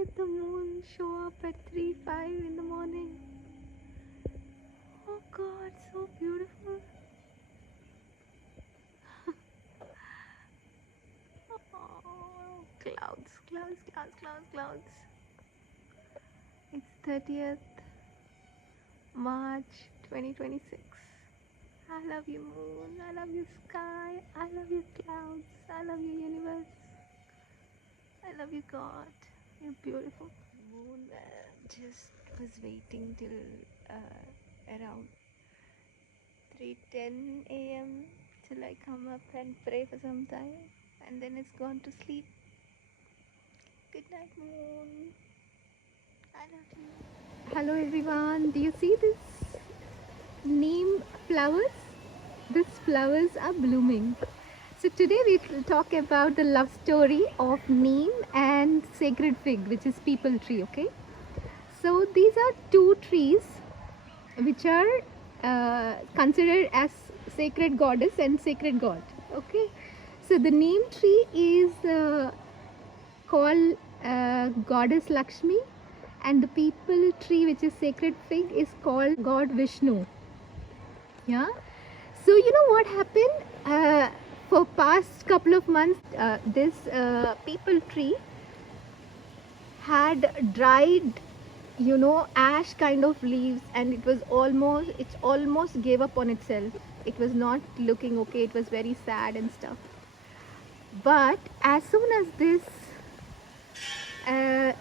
at the moon show up at 3:05 in the morning. Oh God, so beautiful. Oh, clouds, clouds, clouds, clouds, clouds. It's 30th March 2026. I love you, moon. I love you, sky. I love you, clouds. I love you, universe. I love you, God. You're beautiful. Moon just was waiting till around 3:10 a.m. till I come up and pray for some time, and then it's gone to sleep. Good night, moon. I love you. Hello, everyone. Do you see this neem flowers? These flowers are blooming. So today we will talk about the love story of neem and sacred fig, which is people tree. Okay. So these are two trees which are considered as sacred goddess and sacred god. Okay. So the neem tree is called goddess Lakshmi, and the people tree, which is sacred fig, is called god Vishnu. Yeah. So you know what happened? For past couple of months, this people tree had dried, ash kind of leaves, and it almost gave up on itself. It was not looking okay. It was very sad and stuff. But as soon as this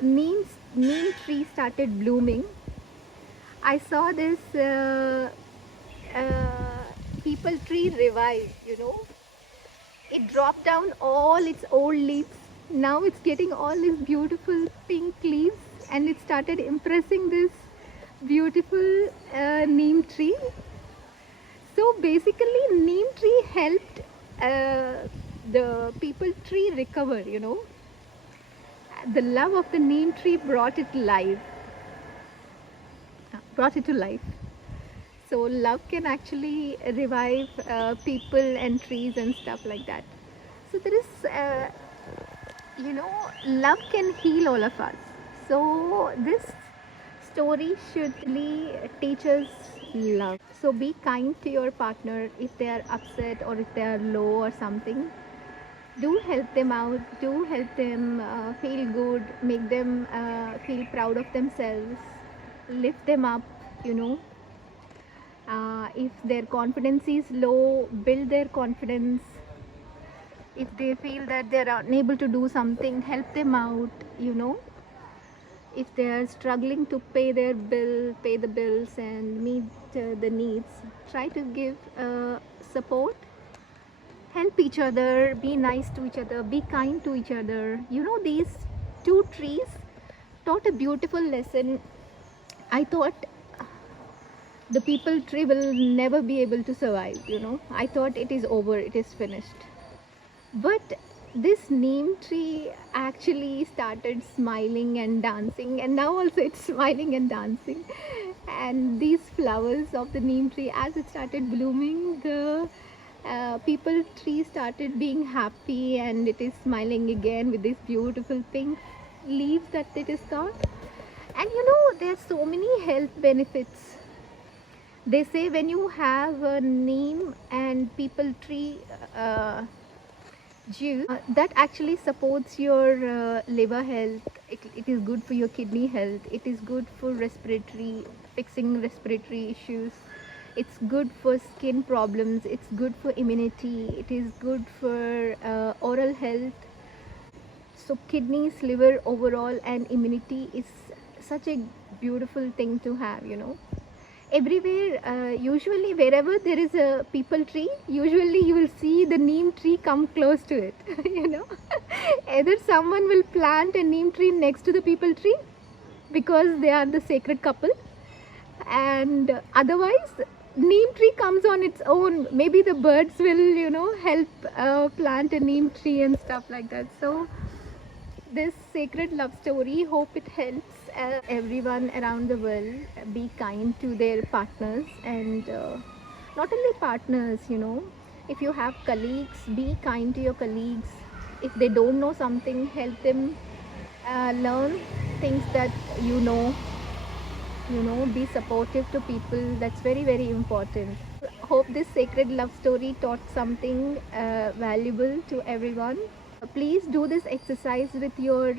neem tree started blooming, I saw this people tree revive. It dropped down all its old leaves. Now it's getting all these beautiful pink leaves, and it started impressing this beautiful neem tree. So basically, neem tree helped the people tree recover. The love of the neem tree brought it to life. So love can actually revive people and trees and stuff like that. So there is, love can heal all of us. So this story should really teach us love. So be kind to your partner if they are upset or if they are low or something. Do help them out. Do help them feel good. Make them feel proud of themselves. Lift them up, if their confidence is low, build their confidence. If they feel that they're unable to do something, help them out. If they are struggling to pay the bills and meet the needs, try to give support. Help each other, be nice to each other, be kind to each other. These two trees taught a beautiful lesson. I thought the people tree will never be able to survive. I thought it is over, it is finished. But this neem tree actually started smiling and dancing, and now also it's smiling and dancing. And these flowers of the neem tree, as it started blooming, the people tree started being happy, and it is smiling again with these beautiful pink leaves that it is got. And there's so many health benefits. They say when you have a neem and people tree juice, that actually supports your liver health. It is good for your kidney health. It is good for fixing respiratory issues. It's good for skin problems. It's good for immunity. It is good for oral health. So kidneys, liver, overall, and immunity is such a beautiful thing to have. Everywhere, usually wherever there is a people tree, usually you will see the neem tree come close to it. Either someone will plant a neem tree next to the people tree because they are the sacred couple, and otherwise neem tree comes on its own. Maybe the birds will help plant a neem tree and stuff like that. So this sacred love story, hope it helps everyone around the world be kind to their partners, and not only partners, if you have colleagues, be kind to your colleagues. If they don't know something, help them learn. things that be supportive to people. That's very, very important. Hope this sacred love story taught something valuable to everyone. Please do this exercise with your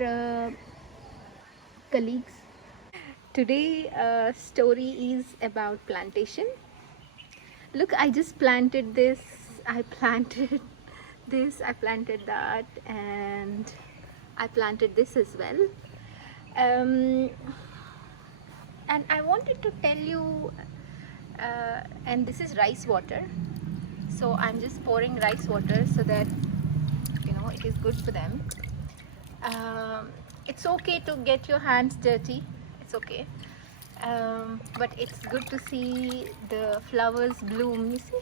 colleagues. Today story is about plantation. Look, I just planted this, I planted this, I planted that, and I planted this as well. And I wanted to tell you, and this is rice water, so I'm just pouring rice water so that it is good for them. It's okay to get your hands dirty, it's okay, but it's good to see the flowers bloom. You see,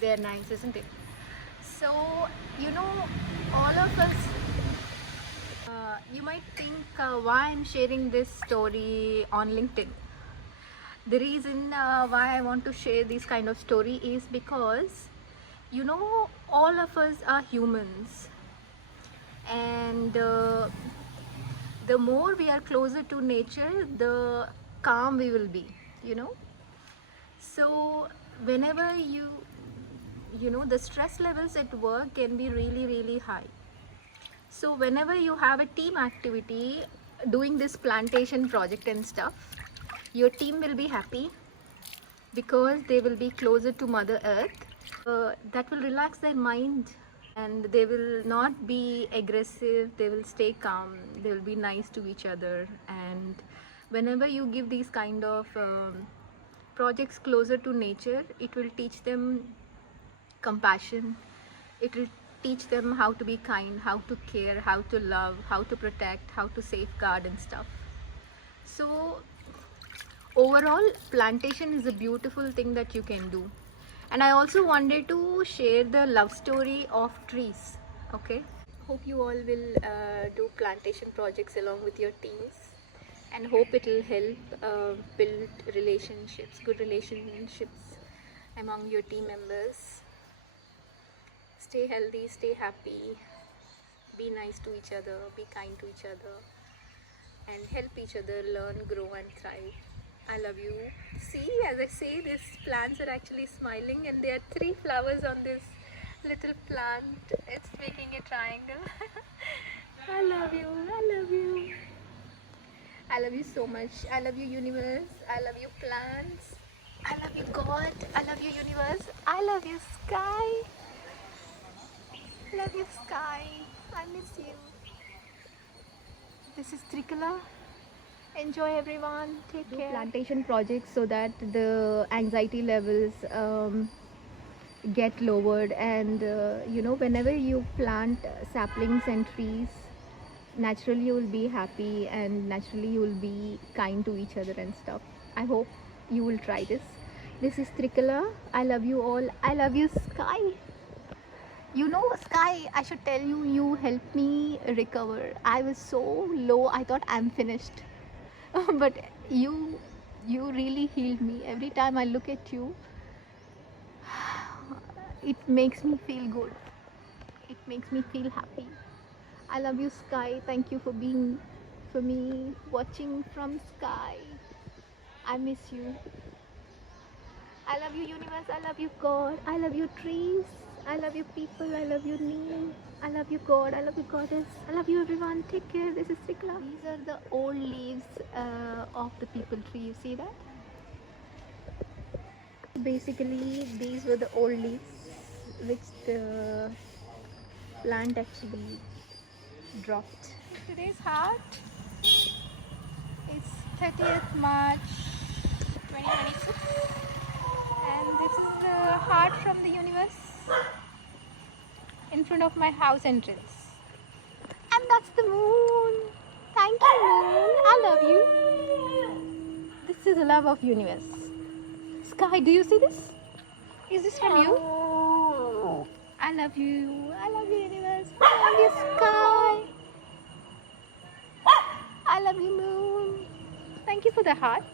they're nice, isn't it? So all of us, you might think why I'm sharing this story on LinkedIn. The reason why I want to share this kind of story is because all of us are humans, and the more we are closer to nature, the calm we will be. So whenever the stress levels at work can be really, really high. So whenever you have a team activity doing this plantation project and stuff, your team will be happy because they will be closer to Mother Earth. That will relax their mind, and they will not be aggressive, they will stay calm, they will be nice to each other. And whenever you give these kind of projects closer to nature, it will teach them compassion, it will teach them how to be kind, how to care, how to love, how to protect, how to safeguard and stuff. So overall, plantation is a beautiful thing that you can do. And I also wanted to share the love story of trees. Okay, hope you all will do plantation projects along with your teams, and hope it will help build relationships, good relationships among your team members. Stay healthy, stay happy, be nice to each other, be kind to each other, and help each other learn, grow and thrive. I love you. See, as I say, these plants are actually smiling, and there are 3 flowers on this little plant. It's making a triangle. I love you. I love you. I love you so much. I love you, universe. I love you, plants. I love you, God. I love you, universe. I love you, sky. Love you, sky. I miss you. This is Trikala. Enjoy, everyone. Take care. Plantation projects so that the anxiety levels get lowered, and whenever you plant saplings and trees, naturally you will be happy, and naturally you will be kind to each other and stuff. I hope you will try this. This is Trikala. I love you all. I love you, sky. Sky, I should tell you, you helped me recover. I was so low, I thought I'm finished. But you really healed me. Every time I look at you, it makes me feel good. It makes me feel happy. I love you, sky. Thank you for being for me, watching from sky. I miss you. I love you, universe. I love you, God. I love you, trees. I love you, people. I love you, Neem. I love you, God. I love you, Goddess. I love you, everyone. Take care. This is Trikala. These are the old leaves of the people tree. You see that? Basically, these were the old leaves which the plant actually dropped. Today's heart is 30th March 2026, and this is the heart from the universe in front of my house entrance. And that's the moon. Thank you, moon. I love you. This is the love of universe. Sky, do you see this? Is this from you? I love you. I love you, universe. I love you, sky. I love you, moon. Thank you for the heart.